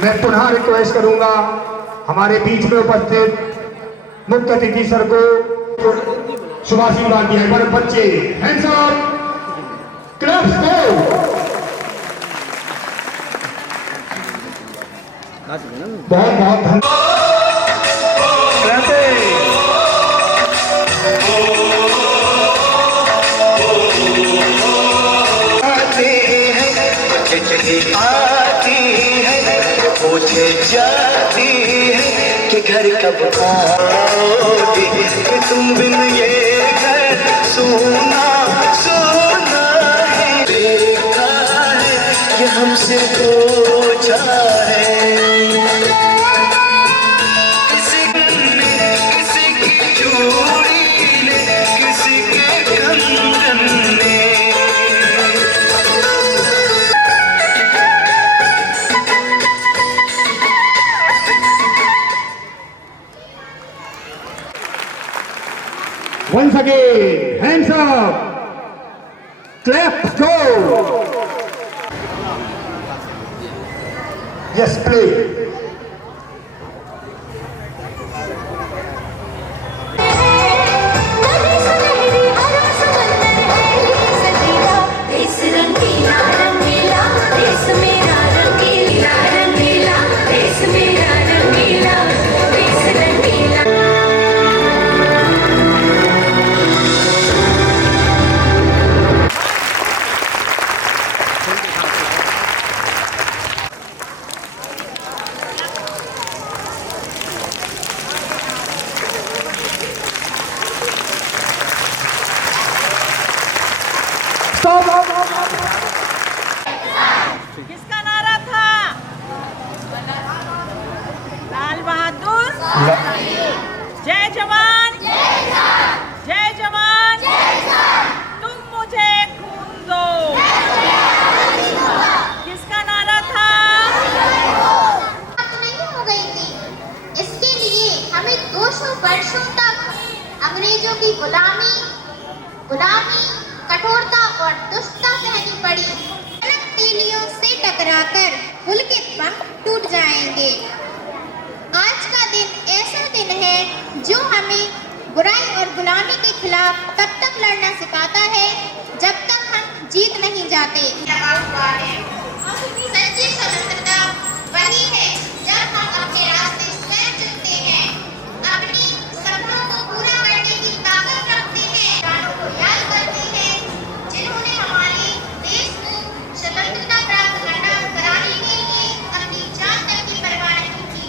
मैं पुनः रिक्वेस्ट करूंगा हमारे बीच में उपस्थित मुख्य अतिथि सर को शुभाशीर्वाद दिया। एक बार बच्चे हैंड्स अप, क्लब्स गो। बहुत बहुत धन्यवाद। पूछे जाती है कि घर कब आओगी, कि तुम बिन ये घर सोना सोना है। देखा है कि हमसे पूछा है, किसी की चूड़ी ने, किसी के कंगन ने। Once again, hands up, claps go. Yes, play. किसका नारा था? लाल बहादुर, जय जवान, जय जवान, तुम मुझे खून दो। किसका नारा था? नहीं हो गई थी। इसके लिए हमें 200 वर्षों तक अंग्रेजों की गुलामी, कठोरता और दुष्टता सहनी पड़ी। तीलियों से टकराकर फूल के पंख टूट जाएंगे। आज का दिन ऐसा दिन है जो हमें बुराई और गुलामी के खिलाफ तब तक लड़ना सिखाता है जब तक हम जीत नहीं जाते। सच्ची स्वतंत्रता वही है जब हम अपने रास्ते स्वयं चुनते हैं, अपनी सपनों को पूरा करने की ताकत रखते हैं, प्राणों को याद करते हैं जिन्होंने हमारे देश को स्वतंत्रता प्राप्त कराने के लिए अपनी जान तक की परवाह नहीं की।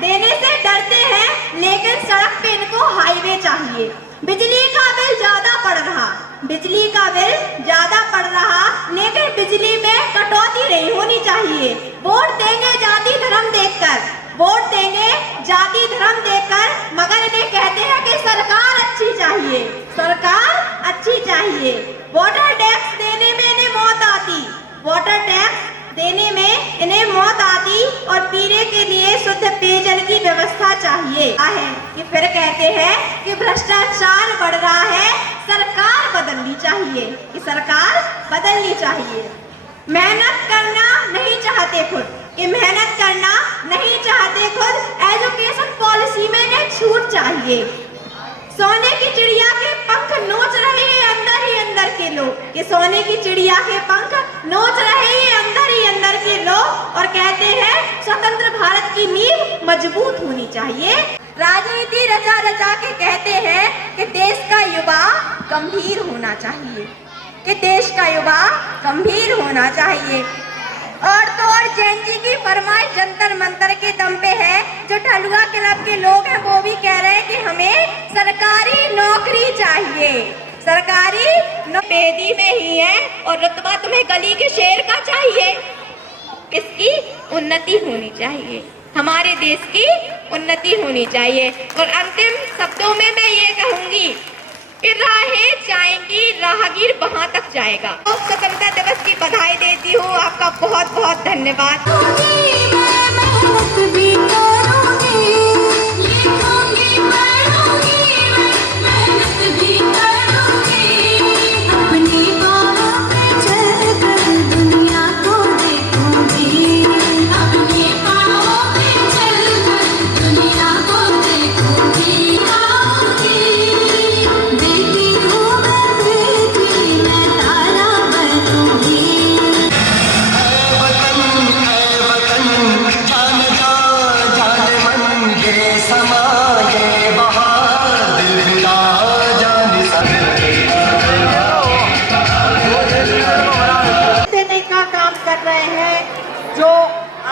देने से डरते हैं लेकिन सड़क पे इनको हाईवे चाहिए। बिजली का बिल ज्यादा पड़ रहा, बिजली का बिल ज्यादा पड़ रहा, लेकिन बिजली में कटौती नहीं होनी चाहिए। वोट देंगे जाति धर्म देखकर, वोट देंगे जाति धर्म देखकर, मगर इन्हें कहते हैं कि सरकार अच्छी चाहिए, सरकार अच्छी चाहिए। वाटर टैक्स देने में इन्हें मौत आती, वाटर टैक्स देने में इन्हें मौत आती, और पीने के लिए शुद्ध पेयजल की व्यवस्था चाहिए है कि फिर कहते हैं कि भ्रष्टाचार बढ़ रहा है, सरकार बदलनी चाहिए, कि सरकार बदलनी चाहिए। मेहनत करना नहीं चाहते खुद, कि मेहनत करना नहीं चाहते खुद, एजुकेशन पॉलिसी में इन्हें छूट चाहिए। सोने की चिड़िया के पंख नोच रहे हैं अंदर ही अंदर के लोग, कि सोने की चिड़िया के पंख नोच रहे हैं अंदर ही अंदर के लोग, और कहते हैं स्वतंत्र भारत की नींव मजबूत होनी चाहिए। राजनीति रचा रचा के कहते हैं कि देश का युवा गंभीर होना चाहिए, कि देश का युवा गंभीर होना चाहिए। और तो और जैन जी की फरमाइश जंतर मंतर के दम पे है। जो ठलुआ क्लब के लोग हैं वो भी कह रहे हैं कि हमें सरकारी नौकरी चाहिए, सरकारी बेदी में ही है, और रुतबा तुम्हें गली के शेर का चाहिए। इसकी उन्नति होनी चाहिए, हमारे देश की उन्नति होनी चाहिए। और अंतिम शब्दों में मैं ये कहूंगी कि राहें जाएंगी, राहगीर वहां तक जाएगा। तो स्वतंत्रता दिवस की बधाई देती हूँ, आपका बहुत बहुत धन्यवाद। दुनिया को देखूंगी, अपने पाँव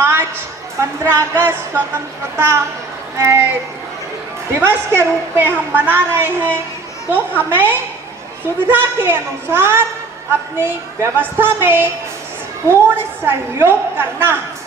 आज 15 अगस्त स्वतंत्रता दिवस के रूप में हम मना रहे हैं, तो हमें सुविधा के अनुसार अपनी व्यवस्था में पूर्ण सहयोग करना है।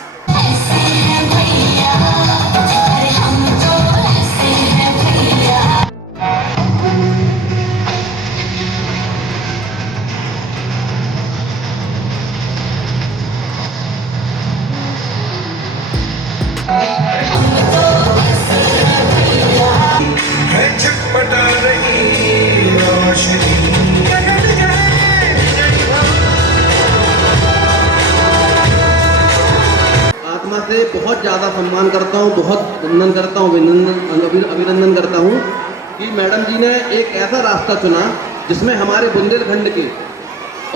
है छटपटा रही रोशनी। आत्मा से बहुत ज़्यादा सम्मान करता हूँ, बहुत वंदन करता हूँ, अभिनंदन करता हूँ कि मैडम जी ने एक ऐसा रास्ता चुना जिसमें हमारे बुंदेलखंड के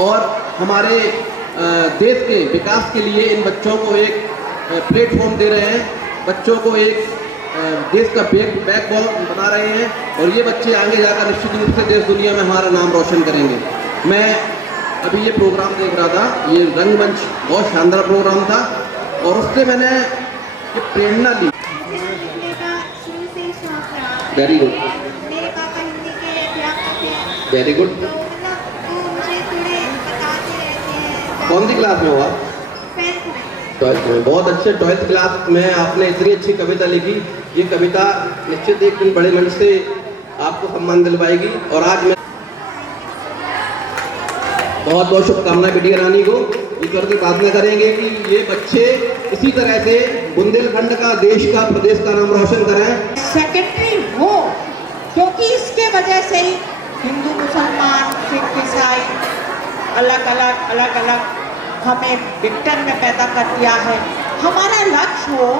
और हमारे देश के विकास के लिए इन बच्चों को एक प्लेटफॉर्म दे रहे हैं, बच्चों को एक देश का बैकबोन बना रहे हैं, और ये बच्चे आगे जाकर निश्चित रूप से देश दुनिया में हमारा नाम रोशन करेंगे। मैं अभी ये प्रोग्राम देख रहा था, ये रंगमंच बहुत शानदार प्रोग्राम था, और उससे मैंने ये प्रेरणा ली। लिखने का शुरू से ही शौक रहा। वेरी गुड, मेरे पापा हिंदी के अध्यापक थे, वेरी गुड। तो मतलब वो मुझे थोड़े बताते रहते हैं। कौन सी क्लास में हो आप? 12th में। 12th में। बहुत अच्छे 12th क्लास में आपने इतनी अच्छी कविता लिखी। ये कविता निश्चित एक दिन बड़े मंच से आपको सम्मान दिलवाएगी, और आज मैं बहुत बहुत शुभकामनाएं बिटिया रानी को। ईश्वर से प्रार्थना करेंगे कि ये बच्चे इसी तरह से बुंदेलखंड का, देश का, प्रदेश का नाम रोशन करें। सेक्रेटरी हो, क्योंकि इसके वजह से ही हिंदू, मुसलमान, सिख, ईसाई अलग अलग हमें विक्टर में पैदा कर दिया है। हमारा लक्ष्य हो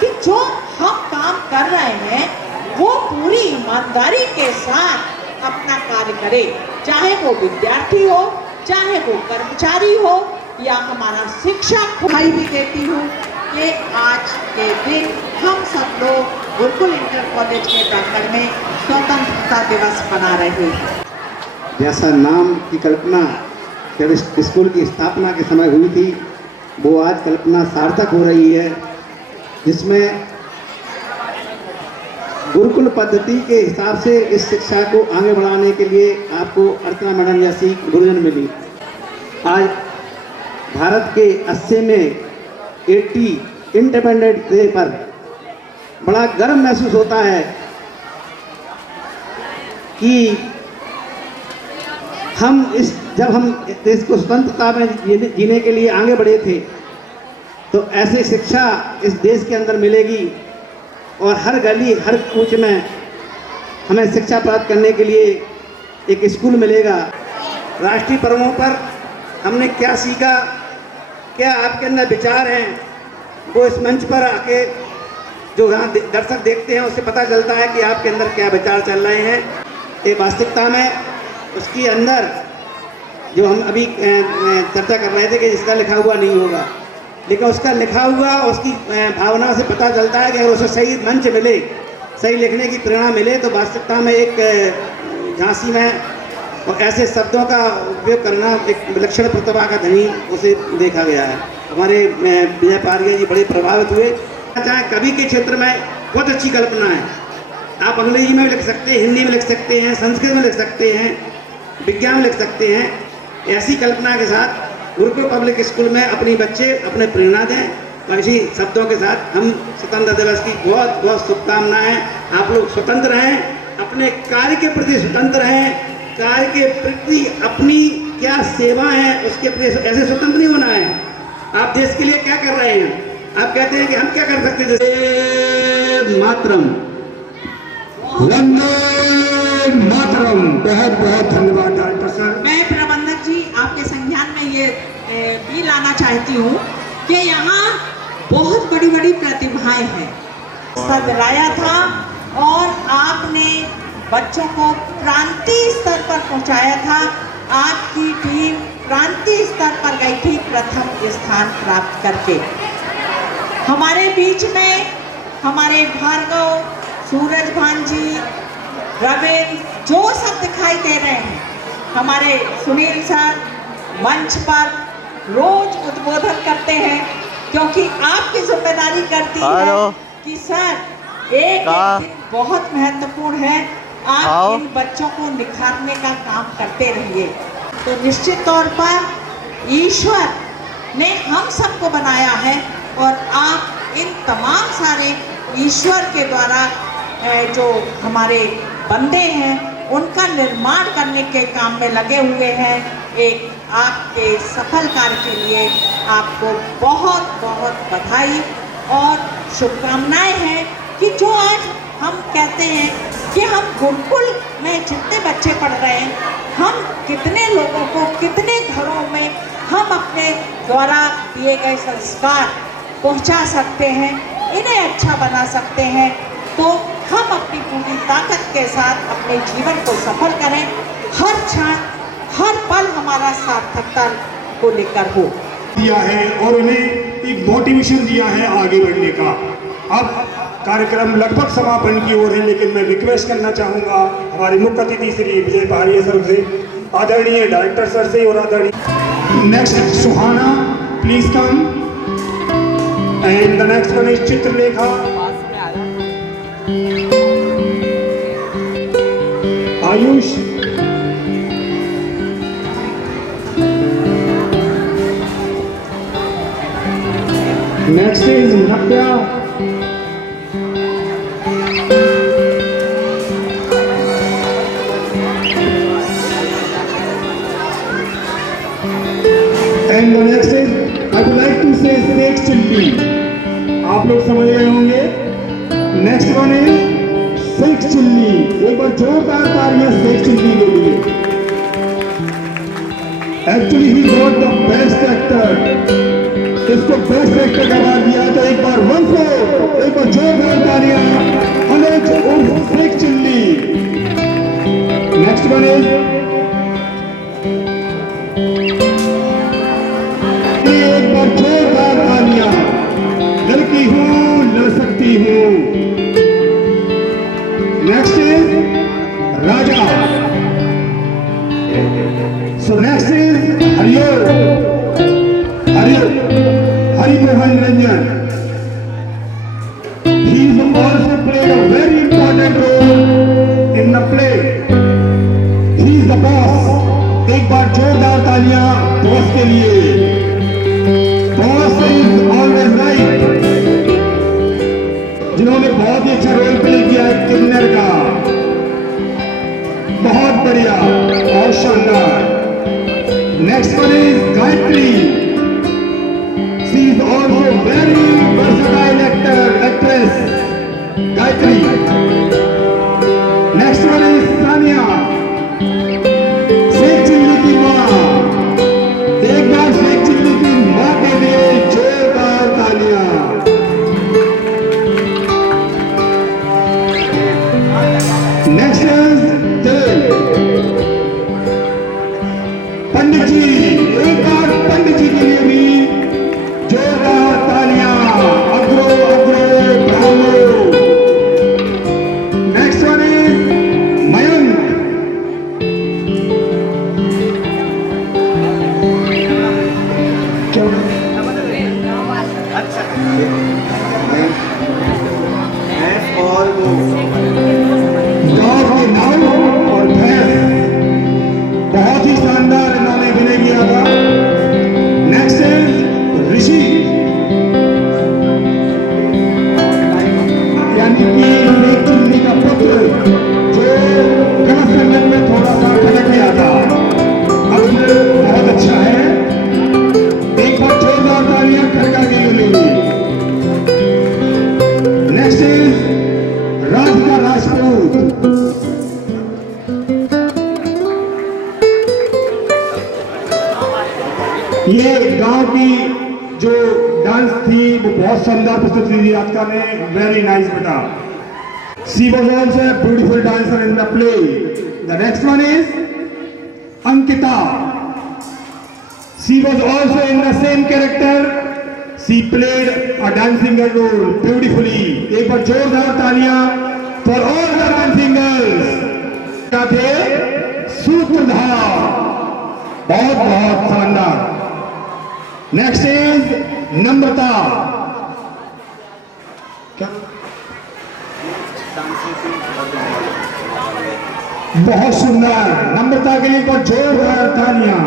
कि जो हम काम कर रहे हैं वो पूरी ईमानदारी के साथ अपना कार्य करे, चाहे वो विद्यार्थी हो, चाहे वो कर्मचारी हो, या हमारा शिक्षक हो। भाई भी देती हूँ कि आज के दिन हम सब लोग गुरुकुल इंटर कॉलेज के प्रांगण में स्वतंत्रता दिवस मना रहे हैं। जैसा नाम की कल्पना जब इस स्कूल की स्थापना के समय हुई थी, वो आज कल्पना सार्थक हो रही है, जिसमें गुरुकुल पद्धति के हिसाब से इस शिक्षा को आगे बढ़ाने के लिए आपको अर्चना मैडम जैसी गुरुजन मिली। आज भारत के 80 में 80 इंडिपेंडेंट डे पर बड़ा गर्व महसूस होता है कि जब हम देश को स्वतंत्रता में जीने के लिए आगे बढ़े थे, तो ऐसी शिक्षा इस देश के अंदर मिलेगी, और हर गली हर कूच में हमें शिक्षा प्राप्त करने के लिए एक स्कूल मिलेगा। राष्ट्रीय पर्वों पर हमने क्या सीखा, क्या आपके अंदर विचार हैं, वो इस मंच पर आके जो यहाँ दर्शक देखते हैं उससे पता चलता है कि आपके अंदर क्या विचार चल रहे हैं। ये वास्तविकता में उसके अंदर जो हम अभी चर्चा कर रहे थे कि जिसका लिखा हुआ नहीं होगा, लेकिन उसका लिखा हुआ, उसकी भावना से पता चलता है कि अगर उसे सही मंच मिले, सही लिखने की प्रेरणा मिले, तो वास्तविकता में एक झांसी में और ऐसे शब्दों का उपयोग करना एक विलक्षण प्रतिभा का धनी उसे देखा गया है। हमारे विजय पारगे जी बड़े प्रभावित हुए। चाहे कवि के क्षेत्र में बहुत अच्छी कल्पना है, आप अंग्रेजी में भी लिख सकते हैं, हिंदी में लिख सकते हैं, संस्कृत में लिख सकते हैं, विज्ञान में लिख सकते हैं। ऐसी कल्पना के साथ गुरुकुल पब्लिक स्कूल में अपनी बच्चे अपने प्रेरणा दें, और इसी शब्दों के साथ हम स्वतंत्रता दिवस की बहुत बहुत शुभकामनाएं। आप लोग स्वतंत्र हैं, अपने कार्य के प्रति स्वतंत्र हैं, कार्य के प्रति अपनी क्या सेवा है उसके प्रति ऐसे स्वतंत्र नहीं होना है। आप देश के लिए क्या कर रहे हैं, आप कहते हैं कि हम क्या कर सकते हैं। मातरम, वंदे मातरम। बहुत बहुत धन्यवाद डॉक्टर सर। मैं प्रबंधक जी आपके संज्ञान में ये भी लाना चाहती हूँ कि यहाँ बहुत बड़ी बड़ी प्रतिभाएं हैं। स्तर दिलाया था और आपने बच्चों को क्रांति स्तर पर पहुँचाया था। आपकी टीम क्रांति स्तर पर गई थी प्रथम स्थान प्राप्त करके। हमारे बीच में हमारे भार्गव, सूरज भान जी, रविंद्र जो सब दिखाई दे रहे हैं, हमारे सुनील सर मंच पर रोज उद्बोधन करते हैं। क्योंकि आपकी जिम्मेदारी करती है कि सर एक दिन बहुत महत्वपूर्ण है, आप इन बच्चों को निखारने का काम करते रहिए। तो निश्चित तौर पर ईश्वर ने हम सबको बनाया है और आप इन तमाम सारे ईश्वर के द्वारा जो हमारे बंदे हैं उनका निर्माण करने के काम में लगे हुए हैं। एक आपके सफल कार्य के लिए आपको बहुत बहुत बधाई और शुभकामनाएं हैं कि जो आज हम कहते हैं कि हम गुरुकुल में जितने बच्चे पढ़ रहे हैं, हम कितने लोगों को कितने घरों में हम अपने द्वारा दिए गए संस्कार पहुंचा सकते हैं, इन्हें अच्छा बना सकते हैं। तो हम अपनी पूरी ताकत के साथ अपने जीवन को सफल करें, हर क्षण हर पल हमारा सार्थकता को लेकर हो। दिया है और उन्हें एक मोटिवेशन दिया है आगे बढ़ने का। अब कार्यक्रम लगभग समापन की ओर है, लेकिन मैं रिक्वेस्ट करना चाहूँगा हमारे मुख्य अतिथि श्री विजय पहाड़िया सर से, आदरणीय डायरेक्टर सर से और आदरणीय next Suhana please come and the next one is Chitralekha, Ayush, next is Navya, and the next is I would like to say Shekh Chilli. आप लोग समझ रहे होंगे। Next one is Shekh Chilli. एक बार जोरदार तालियां शेख चिल्ली के लिए। Actually he got the best actor, इसको बेस्ट एक्टर का अवार्ड दिया। तो एक बार वन फोर, एक बार जोरदार तालियां अनुज उर्फ Shekh Chilli. Next one is एक बार जोरदार तालियां, लड़की हूं लड़ सकती हूं। Next is Raja. So next is Harimohan Ranjan. He is also played a very important role in the play. He is the boss. एक बार जोरदार तालियां बॉस के लिए। बॉस इज ऑलवेज राइट, जिन्होंने बहुत ही अच्छा रोल प्ले किया है किन्नर का। बहुत बढ़िया, बहुत शानदार। Next one is Gayatri. She is also very versatile actress Gayatri. Next one is Sania, Shekh Chilli की माँ। एक बार शेख चिल्ली की माँ के लिए जोरदार तालियां। नेक्स्ट इज पंडित जी। एक बार पंडित जी के लिए भी जोरदार तालियां। Agro agro Bravo. Next one is Mayank. और वो गाँव के नाव और भैंस बहुत ही शानदार इन्होंने अभिनय किया था। नेक्स्ट इज ऋषि, यानी कि शेख चिल्ली का पुत्र, जो गलत संगत में थोड़ा सा भटक गया था, अब बहुत अच्छा है। एक बार जोरदार तालियां खड़का की मिलेंगी। Next is Radhika Rajput. ये गांव की जो डांस थी वो बहुत शानदार प्रस्तुति दी राधिका ने। वेरी नाइस बेटा। She was also a beautiful dancer in the play. The next one is Ankita. She was also in the same character. She played a dancing role beautifully. एक बार जोरदार तालियां for all the dancing girls. क्या थे? सूत्रधार। बहुत बहुत शानदार। Next is Namrata. क्या बहुत सुंदर, नम्रता के लिए एक बार जोरदार तालियां।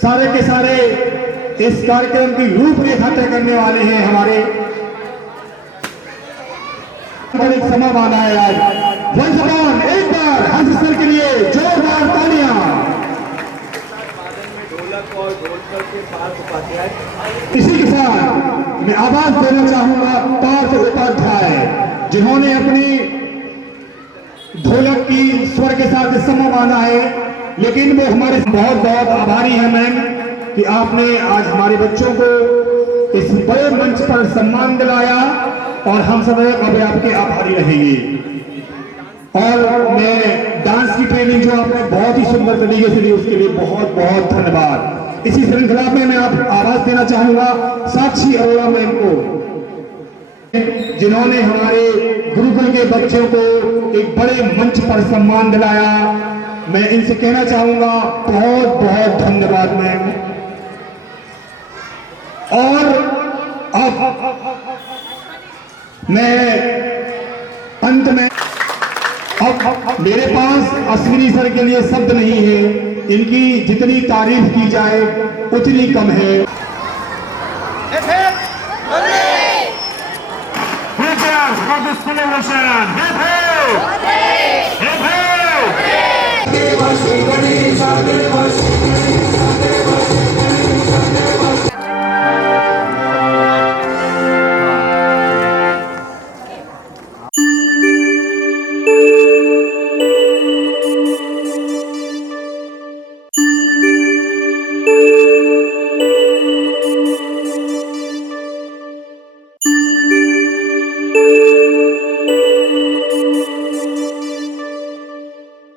सारे के सारे इस कार्यक्रम की रूपरेखा तय करने वाले हैं हमारे। एक समाधान है आज। वंस अगेन एक बार हंस सर के लिए जोरदार तालियां। इसी के साथ मैं आवाज देना चाहूंगा पार्थ उपाध्याय, जिन्होंने अपनी ढोलक की स्वर के साथ समय बांधा है, लेकिन वो हमारे बहुत बहुत आभारी हैं मैम कि आपने आज हमारे बच्चों को इस बड़े मंच पर सम्मान दिलाया और हम सब अब आपके आभारी रहेंगे। और मैं डांस की ट्रेनिंग जो आपने बहुत ही सुंदर तरीके से दी उसके लिए बहुत बहुत धन्यवाद। इसी श्रृंखला में मैं आप आवाज देना चाहूंगा साक्षी अरोड़ा मैम को, जिन्होंने हमारे गुरुकुल के बच्चों को एक बड़े मंच पर सम्मान दिलाया। मैं इनसे कहना चाहूंगा बहुत बहुत धन्यवाद मैम। और अब मैं अंत में अब मेरे पास अश्विनी सर के लिए शब्द नहीं है, इनकी जितनी तारीफ की जाए उतनी कम है। For this celebration,